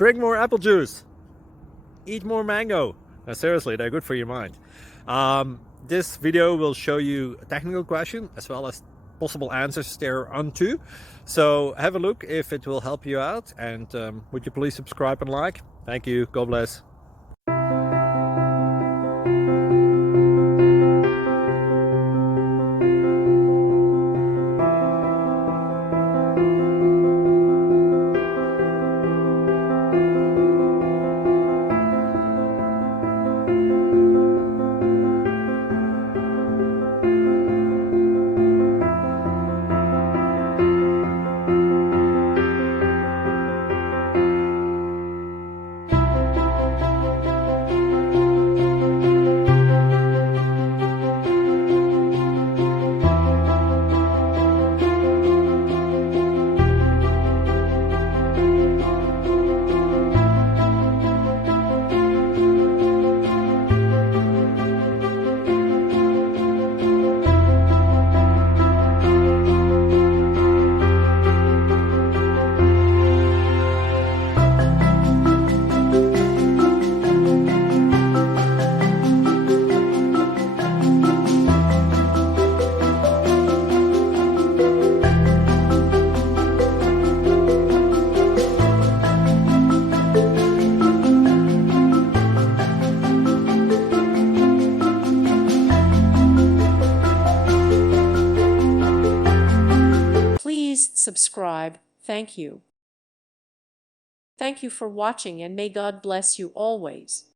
Drink more apple juice. Eat more mango. No, seriously, they're good for your mind. This video will show you a technical question as well as possible answers thereunto. So have a look if it will help you out, and would you please subscribe and like? Thank you. God bless. Please subscribe. Thank you. Thank you for watching, and may God bless you always.